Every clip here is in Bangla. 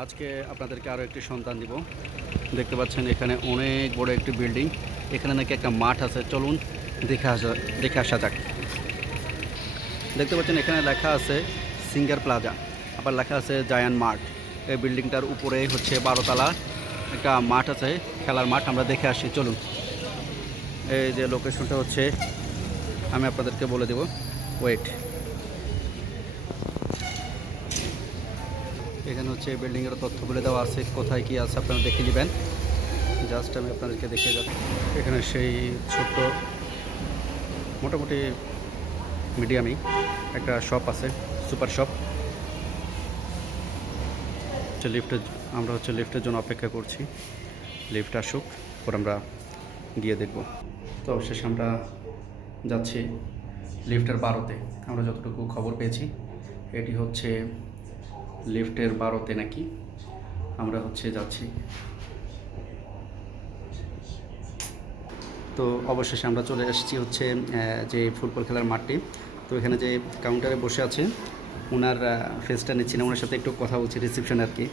আজকে আপনাদেরকে আরও একটি সন্ধান দিব। দেখতে পাচ্ছেন এখানে অনেক বড় একটি বিল্ডিং, এখানে নাকি একটা মাঠ আছে। চলুন দেখে আসা যাক। দেখতে পাচ্ছেন এখানে লেখা আছে সিঙ্গার প্লাজা, আবার লেখা আছে জায়ান্ট মাঠ। এই বিল্ডিংটার উপরে হচ্ছে 12 তলা একটা মাঠ আছে, খেলার মাঠ। আমরা দেখে আসি, চলুন। এই যে লোকেশনটা হচ্ছে, আমি আপনাদেরকে বলে দেব, ওয়েট। এখানে হচ্ছে বিল্ডিংয়ের তথ্যগুলো দেওয়া আছে, কোথায় কি আছে আপনারা দেখে নেবেন। জাস্ট আমি আপনাদেরকে দেখিয়ে যাচ্ছি। এখানে সেই ছোট্ট মোটামুটি মিডিয়ামই একটা শপ আছে, সুপার শপ। আমরা লিফটের জন্য অপেক্ষা করছি, লিফট আসুক, পর আমরা গিয়ে দেখব। তো অবশেষে আমরা যাচ্ছি লিফটের 12তে। আমরা যতটুকু খবর পেয়েছি এটি হচ্ছে লিফটের 12তে নাকি আমরা যাচ্ছি। তো অবশেষে আমরা চলে এসেছি যে ফুটবল খেলার মাঠটি। তো এখানে যে কাউন্টারে বসে আছে ওনার ফেসটা নিচ্ছি না, ওনার সাথে একটু কথা বলছি, রিসেপশন আর কি।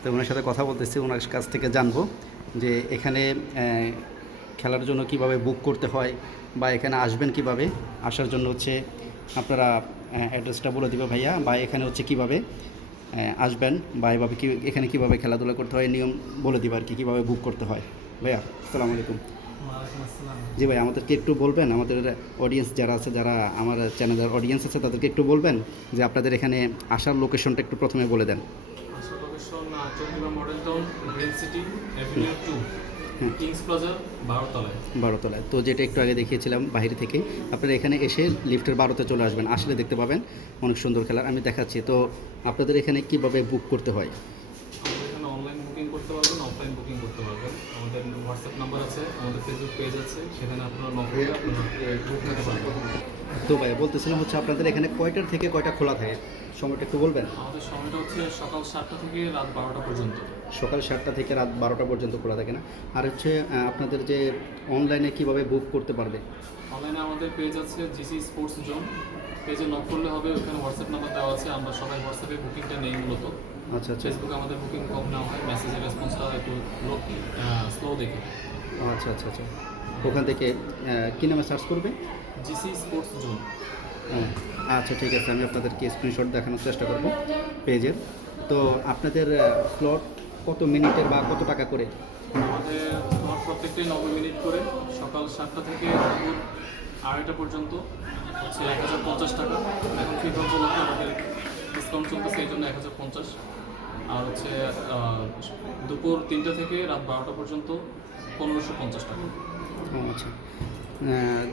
তো ওনার সাথে কথা বলতেছি, ওনার কাছ থেকে জানবো যে এখানে খেলার জন্য কিভাবে বুক করতে হয় বা এখানে আসবেন কিভাবে। আসার জন্য আপনারা অ্যাড্রেসটা বলে দিবে ভাইয়া, বা এখানে কিভাবে আসবেন, বা এভাবে এখানে কিভাবে খেলাধুলা করতে হয় নিয়ম বলে দিবে আর কি, কীভাবে বুক করতে হয়। ভাইয়া আসসালামু আলাইকুম। জি ভাই, আমাদেরকে একটু বলবেন, আমাদের অডিয়েন্স যারা আছে, যারা আমার চ্যানেলের অডিয়েন্স আছে, তাদেরকে একটু বলবেন যে আপনাদের এখানে আসার লোকেশনটা একটু প্রথমে বলে দেন। আসার লোকেশন চৌকিবা Model Town, Green City, Avenue 2, Kings Plaza, 12 তলায়। 12 তলায়। তো যেটা একটু আগে দেখিয়েছিলাম বাইরে থেকে, আপনারা এখানে এসে লিফটের 12তে চলে আসবেন, আসলে দেখতে পাবেন অনেক সুন্দর খেলার। আমি দেখাচ্ছি। তো আপনাদের এখানে কিভাবে বুক করতে হয়? আমাদের এখানে অনলাইন বুকিং করতে পারবেন, অফলাইন বুকিং করতে পারবেন। আমাদের হোয়াটসঅ্যাপ নাম্বার আছে, আমাদের ফেসবুক পেজ আছে, সেখানে আপনারা নক করে আপনারা বুক করতে পারবেন। তো ভাই বলতেছিলাম আপনাদের এখানে কয়টার থেকে কয়টা খোলা থাকে, সময়টা একটু বলবেন? আমাদের সময়টা সকাল 7টা থেকে রাত 12টা পর্যন্ত। সকাল 7টা থেকে রাত 12টা পর্যন্ত খোলা থাকে না? আর আপনাদের যে অনলাইনে কিভাবে বুক করতে পারবে? অনলাইনে আমাদের পেজ আছে জিসি স্পোর্টস জোন, পেজে নক করলে হবে। ওখানে হোয়াটসঅ্যাপ নাম্বার দেওয়া আছে, আমরা সবাই হোয়াটসঅ্যাপে বুকিংটা নেই মূলত। আচ্ছা আচ্ছা। ফেসবুকে আমাদের বুকিং কম নেওয়া হয়, মেসেজের রেসপন্সটা একটু স্লো দেখে। আচ্ছা আচ্ছা আচ্ছা। ওখান থেকে কী নামে সার্চ করবে? GC sports zone. আচ্ছা ঠিক আছে, আমি আপনাদেরকে স্ক্রিনশট দেখানোর চেষ্টা করব পেজের। তো আপনাদের স্লট কত মিনিটের বা কত টাকা করে? আমাদের স্লট প্রত্যেকটাই 90 মিনিট করে। সকাল 7টা থেকে দুপুর 2:30 পর্যন্ত 1050 টাকা। এখন ফিফা উপলক্ষে আমাদের ডিসকাউন্ট চলতেছে, এই জন্য 1050। আর দুপুর 3টা থেকে রাত 12টা পর্যন্ত 1550 টাকা। আচ্ছা।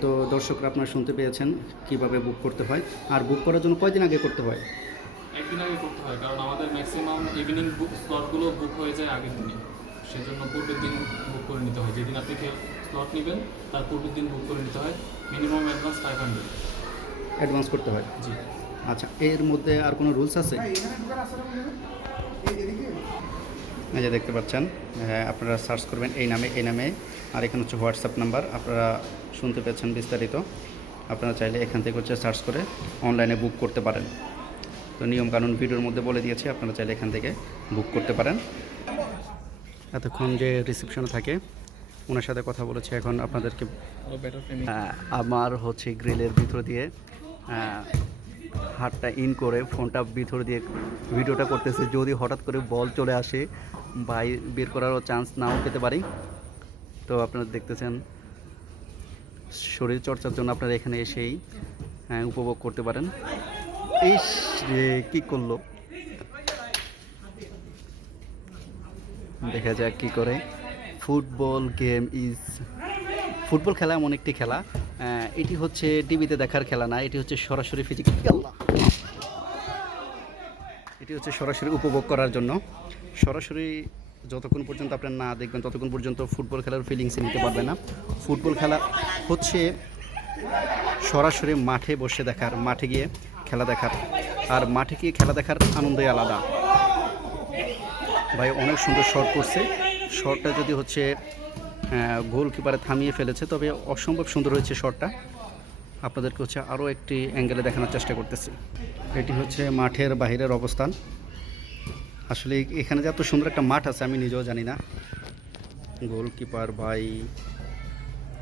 তো দর্শকরা আপনারা শুনতে পেয়েছেন কীভাবে বুক করতে হয়। আর বুক করার জন্য কয়দিন আগে করতে হয়? একদিন আগে করতে হয়, কারণ আমাদের ম্যাক্সিমাম ইভিনিং স্লটগুলো বুক হয়ে যায় আগের দিনে। সেজন্য পূর্বের দিন বুক করে নিতে হয়। যেদিন আপনি স্লট নেবেন তার পূর্বের দিন বুক করে নিতে হয়। মিনিমাম অ্যাডভান্স 500 অ্যাডভান্স করতে হয়? জি। আচ্ছা, এর মধ্যে আর কোনো রুলস আছে? এই যে দেখতে পাচ্ছেন, আপনারা সার্চ করবেন এই নামে। আর এখানে হোয়াটসঅ্যাপ নাম্বার, আপনারা শুনতে পেয়েছেন বিস্তারিত। আপনারা চাইলে এখান থেকে সার্চ করে অনলাইনে বুক করতে পারেন। তো নিয়মকানুন ভিডিওর মধ্যে বলে দিয়েছি, আপনারা চাইলে এখান থেকে বুক করতে পারেন। এতক্ষণ যে রিসেপশনে থাকে ওনার সাথে কথা বলেছি। এখন আপনাদেরকে আমার গ্রিলের ভিতর দিয়ে হাতটা ইন করে ফোনটা ভিতর দিয়ে ভিডিওটা করতেছে। যদি হঠাৎ করে বল চলে আসে, বের করারও চান্স নাও পেতে পারি। তো আপনারা দেখতেছেন, শরীর চর্চার জন্য আপনারা এখানে এসেই উপভোগ করতে পারেন। ইস রে, কী করলো, দেখা যাক কী করে। ফুটবল খেলা এমন একটি খেলা, এটি টিভিতে দেখার খেলা না, এটি সরাসরি এটি সরাসরি উপভোগ করার জন্য। সরাসরি যতক্ষণ পর্যন্ত আপনারা না দেখবেন ততক্ষণ পর্যন্ত ফুটবল খেলার ফিলিংসই নিতে পারবেন না। ফুটবল খেলা সরাসরি মাঠে বসে দেখার, মাঠে গিয়ে খেলা দেখার। আর মাঠে গিয়ে খেলা দেখার আনন্দই আলাদা। ভাই অনেক সুন্দর শট করছে। শটটা যদি গোলকিপারে থামিয়ে ফেলেছে, তবে অসম্ভব সুন্দর হয়েছে শটটা। আপনাদেরকে আরও একটি অ্যাঙ্গেলে দেখানোর চেষ্টা করতেছি। এটি মাঠের বাহিরের অবস্থান। আসলে এখানে যে এত সুন্দর একটা মাঠ আছে আমি নিজেও জানি না। গোলকিপার ভাই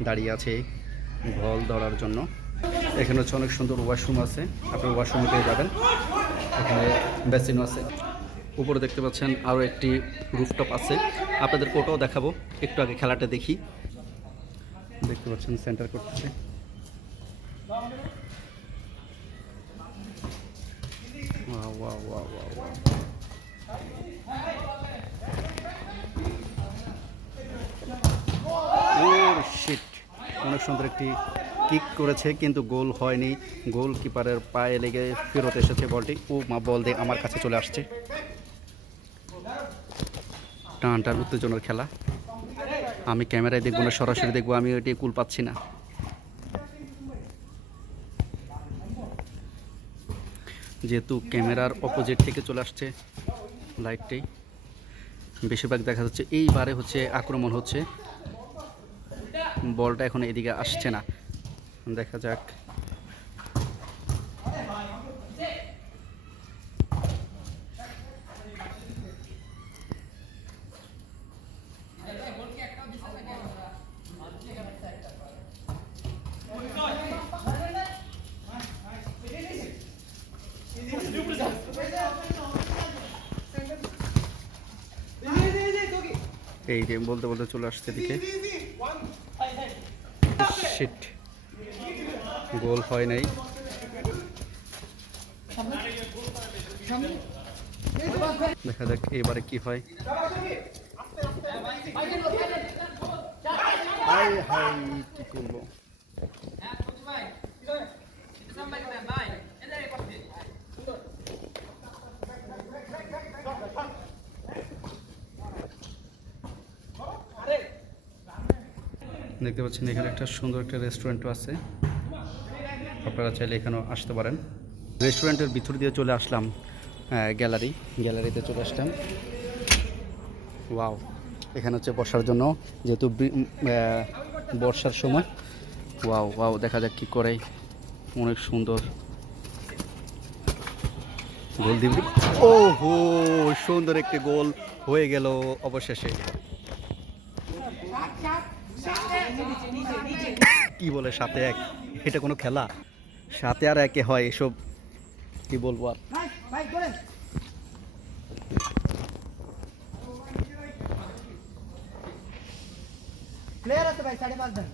দাঁড়িয়ে আছে বল ধরার জন্য। এখানে হচ্ছে অনেক সুন্দর ওয়াশরুম আছে, আপনার ওয়াশরুমে পেয়ে যাবেন। এখানে বেসিনও আছে। উপরে দেখতে পাচ্ছেন আরও একটি রুফটপ আছে, আপনাদের কোটাও দেখাবো। একটু আগে খেলাটা দেখি। দেখতে পাচ্ছেন সেন্টার করতেছে। Wow wow wow wow wow. Oh shit, অনেক সুন্দর একটি কিক করেছে কিন্তু গোল হয়নি। গোলকিপারের পায়ে লেগে ফেরত এসেছে বলটি। ও মা, বল দিয়ে আমার কাছে চলে আসছে। টান টান উত্তেজনার খেলা। আমি ক্যামেরায় দেখবো না সরাসরি দেখবো, আমি ওইটি কুল পাচ্ছি না। যেহেতু ক্যামেরার অপোজিট থেকে চলে আসছে লাইটটি, বেশিরভাগ দেখা যাচ্ছে এইবারে হচ্ছে আক্রমণ হচ্ছে। বলটা এখন এদিকে আসছে না, দেখা যাক। এই যে বলতে বলতে চলে আসছে এদিকে। শিট, গোল হয় নাই। দেখা যাক এবারে কি হয়। হাই হাই, কি করবো। দেখতে পাচ্ছেন এখানে একটা সুন্দর একটা রেস্টুরেন্টও আছে, আপনারা চাইলে এখানেও আসতে পারেন। রেস্টুরেন্টের ভিতর দিয়ে চলে আসলাম গ্যালারিতে চলে আসলাম। ওয়াও, এখানে হচ্ছে বসার জন্য, যেহেতু বর্ষার সময়। ওয়াও ওয়াও, দেখা যাক কি করে। অনেক সুন্দর গোল দিবি। ও হো, সুন্দর একটি গোল হয়ে গেল অবশেষে। কি বলে 7-1, এটা কোনো খেলা? 7-1 হয় এসব, কি বলবো আর। প্লেয়ার আছে ভাই 5.5 জন।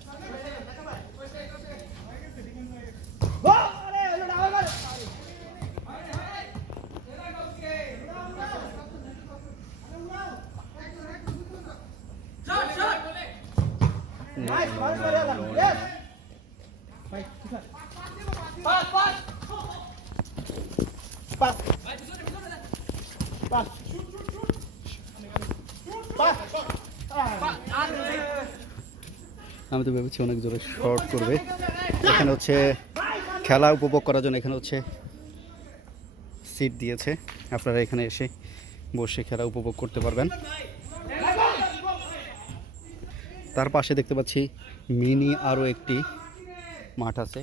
আমি তো ভেবেছি অনেক জোরে শর্ট করবে। এখানে হচ্ছে খেলা উপভোগ করার জন্য এখানে হচ্ছে সিট দিয়েছে, আপনারা এখানে এসে বসে খেলা উপভোগ করতে পারবেন। তার পাশে দেখতে পাচ্ছি মিনি আরও একটি মাঠ আছে,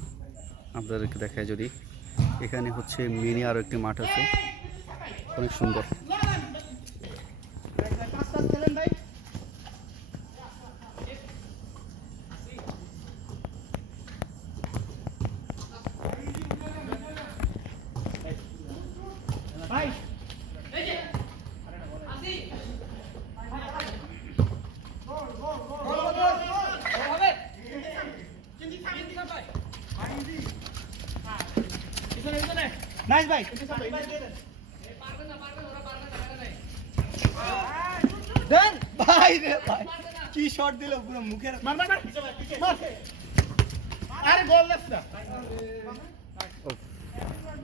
আপনাদেরকে দেখায় যদি। এখানে হচ্ছে মিনি আরও একটি মাঠ আছে, অনেক সুন্দর। নাইস ভাই, দেন ভাই রে ভাই, কি শট দিল পুরো মুখের। মার মার মার, আরে গোল লাগছে না।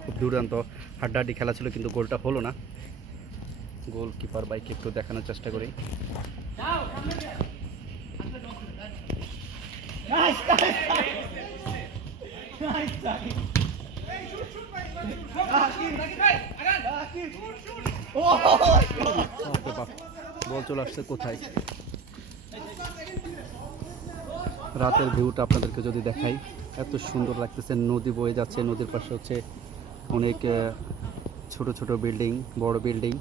খুব দুর্দান্ত হাড্ডাহাড্ডি খেলা ছিল, কিন্তু গোলটা হলো না। গোলকিপার বাইকে একটু দেখানোর চেষ্টা করি। Nice nice nice. বল চলে আসছে কোথায়। রাতের ভিউটা আপনাদেরকে যদি দেখাই, এত সুন্দর লাগতেছে। নদী বয়ে যাচ্ছে, নদীর পাশে হচ্ছে অনেক ছোট ছোট বিল্ডিং, বড় বিল্ডিং।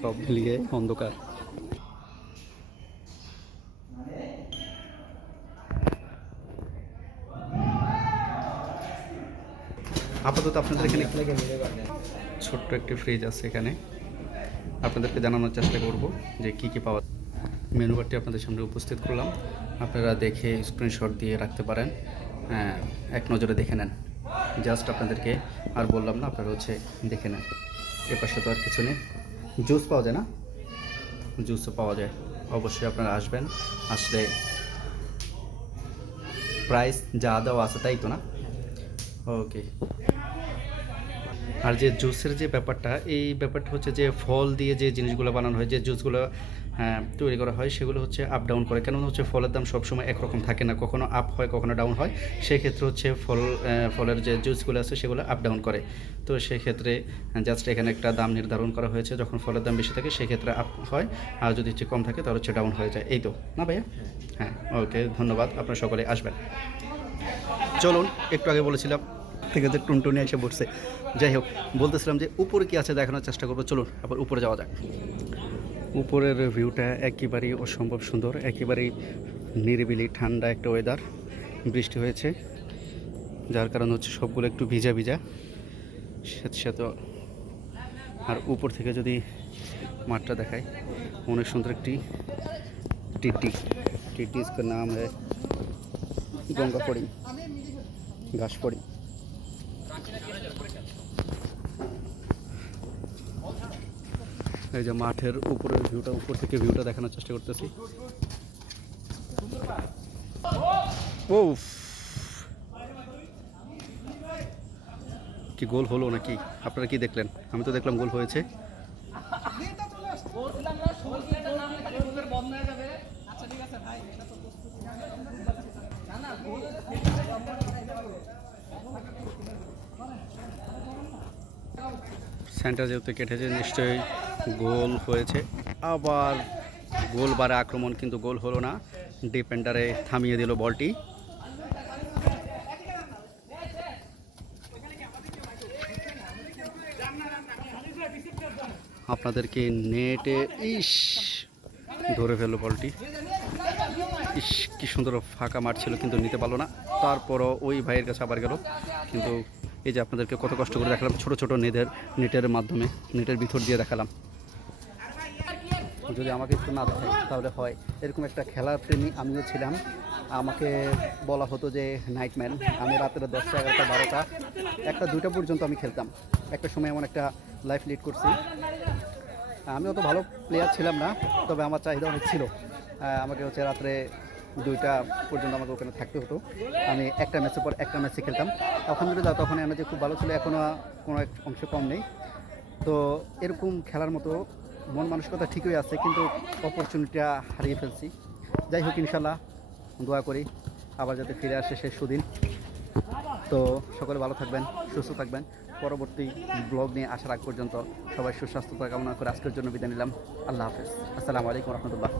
সব মিলিয়ে অন্ধকার। আপাতত আপনাদের এখানে ছোট্ট একটি ফ্রিজ আছে, এখানে আপনাদেরকে জানানোর চেষ্টা করব যে কী কী পাওয়া। মেনু কার্ডটি আপনাদের সামনে উপস্থিত করলাম, আপনারা দেখে স্ক্রিনশট দিয়ে রাখতে পারেন, এক নজরে দেখে নেন। জাস্ট আপনাদেরকে আর বললাম না, আপনারা হচ্ছে দেখে নেন। এ পাশে তো আর কিছু নেই। জুস পাওয়া যায় না? জুসও পাওয়া যায়, অবশ্যই আপনারা আসবেন। আসলে প্রাইস যা দেওয়া আছে তাই তো না? ওকে। আর যে জুসের যে ব্যাপারটা, এই ব্যাপারটা হচ্ছে যে ফল দিয়ে যে জিনিসগুলো বানানো হয়, যে জুসগুলো তৈরি করা হয়, সেগুলো হচ্ছে আপ ডাউন করে। কেননা হচ্ছে ফলের দাম সবসময় একরকম থাকে না, কখনো আপ হয় কখনো ডাউন হয়। সেক্ষেত্রে হচ্ছে ফলের যে জুসগুলো আছে সেগুলো আপ ডাউন করে। তো সেক্ষেত্রে জাস্ট এখানে একটা দাম নির্ধারণ করা হয়েছে, যখন ফলের দাম বেশি থাকে সেক্ষেত্রে আপ হয়, আর যদি হচ্ছে কম থাকে তাহলে হচ্ছে ডাউন হয়ে যায়। এই তো না ভাইয়া? হ্যাঁ, ওকে, ধন্যবাদ। আপনারা সকলে আসবেন। চলুন, একটু আগে বলেছিলাম থেকে যে টুনটুনি এসে বসছে। যাই হোক, বলতেছিলাম যে উপরে কি আছে দেখানোর চেষ্টা করবো। চলুন আবার উপরে যাওয়া যাক। উপরের ভিউটা একেবারেই অসম্ভব সুন্দর, একেবারেই নিরিবিলি ঠান্ডা একটা ওয়েদার। বৃষ্টি হয়েছে, যার কারণ হচ্ছে সবগুলো একটু ভিজা ভিজা স্যাঁতো। আর উপর থেকে যদি মাঠটা দেখায়, অনেক সুন্দর একটি টিটি। টিটি इसका नाम है गंगा फड़ी, घास फड़ी। এই যে মাঠের উপরের ভিউটা, উপর থেকে ভিউটা দেখানোর চেষ্টা করতেছি। ও কি গোল হলো নাকি? আপনারা কি দেখলেন? আমি তো দেখলাম গোল হয়েছে। সেন্টার যেহেতু কেটেছে, নিশ্চয়ই গোল হয়েছে। আবার গোল বারে আক্রমণ, কিন্তু গোল হলো না। ডিফেন্ডারে থামিয়ে দিল বলটি। আপনাদেরকে নেটে ধরে ফেললো বলটি। কি সুন্দর ফাঁকা মাঠ ছিল, কিন্তু নিতে পারলো না। তারপরও ওই ভাইয়ের কাছে আবার গেল। কিন্তু এই যে আপনাদেরকে কত কষ্ট করে দেখালাম, ছোট ছোট নেটের মাধ্যমে, নেটের ভিতর দিয়ে দেখালাম। যদি আমাকে একটু না দেখায় তাহলে হয়। এরকম একটা খেলার প্রেমী আমিও ছিলাম। আমাকে বলা হতো যে নাইটম্যান। আমি রাতের 10টা 11টা 12টা 1টা 2টা পর্যন্ত আমি খেলতাম। একটা সময় এমন একটা লাইফ লিড করছি। আমি অত ভালো প্লেয়ার ছিলাম না, তবে আমার চাহিদা অনেক ছিল। আমাকে হচ্ছে রাত্রে 2টা পর্যন্ত আমাকে ওখানে থাকতে হতো। আমি একটা ম্যাচের পর একটা ম্যাচে খেলতাম। আলহামদুলিল্লাহ, তখন এনার্জি খুব ভালো ছিল, এখনও কোনো এক অংশ কম নেই। তো এরকম খেলার মতো মন মানসিকতা ঠিকই আছে, কিন্তু অপরচুনিটিটা হারিয়ে ফেলছি। যাই হোক, ইনশাল্লাহ দোয়া করি আবার যাতে ফিরে আসে সেই সুদিন। তো সকলে ভালো থাকবেন, সুস্থ থাকবেন। পরবর্তী ব্লগ নিয়ে আসার আগ পর্যন্ত সবাই সুস্বাস্থ্যতা কামনা করে আজকের জন্য বিদায় নিলাম। আল্লাহ হাফেজ। আসসালামু আলাইকুম রহমতুল্লাহ।